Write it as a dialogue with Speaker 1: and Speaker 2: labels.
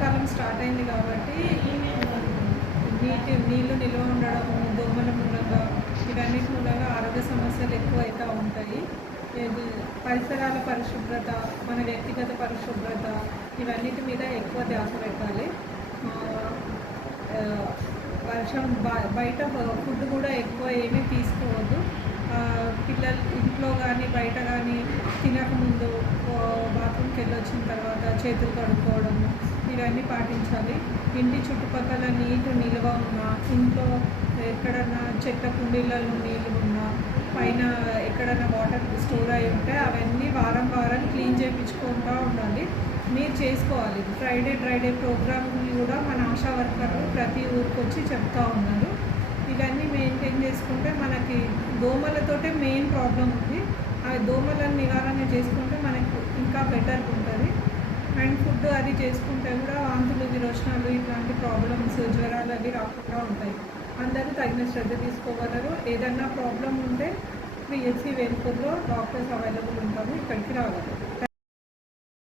Speaker 1: వర్షాకాలం స్టార్ట్ అయింది కాబట్టి నీటి నీళ్ళు నిల్వ ఉండడం దోమల మూలంగా ఇవన్నిటి మూలంగా ఆరోగ్య సమస్యలు ఎక్కువ అవుతూ ఉంటాయి పరిసరాల పరిశుభ్రత మన వ్యక్తిగత పరిశుభ్రత ఇవన్నిటి మీద ఎక్కువ ధ్యాస పెట్టాలి. వర్షం బయట ఫుడ్ కూడా ఎక్కువ ఏమీ తీసుకోవద్దు. పిల్లలు ఇంట్లో కానీ బయట కానీ తినకముందు బాత్రూమ్కి వెళ్ళొచ్చిన తర్వాత చేతులు కడుక్కోవడము ఇవన్నీ పాటించాలి. ఇంటి చుట్టుపక్కల నీటి నిల్వ ఉన్నా ఇంట్లో ఎక్కడన్నా చెట్ల కుండీలలో నీళ్ళు ఉన్నా పైన ఎక్కడైనా వాటర్ స్టోర్ అయి ఉంటే అవన్నీ వారం వారం క్లీన్ చేయించుకుంటూ ఉండాలి. మీరు చేసుకోవాలి. ఫ్రైడే డ్రైడే ప్రోగ్రామ్ కూడా మన ఆశా వర్కర్లు ప్రతి ఊరికి వచ్చి చెప్తూ ఉన్నారు. ఇవన్నీ మెయింటైన్ చేసుకుంటే మనకి దోమలతోటే మెయిన్ ప్రాబ్లం ఉంది. ఆ దోమలను నివారణ చేసుకుంటే మనకు ఇంకా బెటర్ ఉంటుంది. అండ్ ఫుడ్ అది చేసుకుంటే కూడా వాంతులు విరోచనాలు ఇట్లాంటి ప్రాబ్లమ్స్ జ్వరాలు అవి రాకుండా ఉంటాయి. అందరూ తగిన శ్రద్ధ తీసుకోగలరు. ఏదన్నా ప్రాబ్లం ఉంటే పిఎస్సి వేల్పూర్లో డాక్టర్స్ అవైలబుల్ ఉంటారు. ఇక్కడికి రాగలరు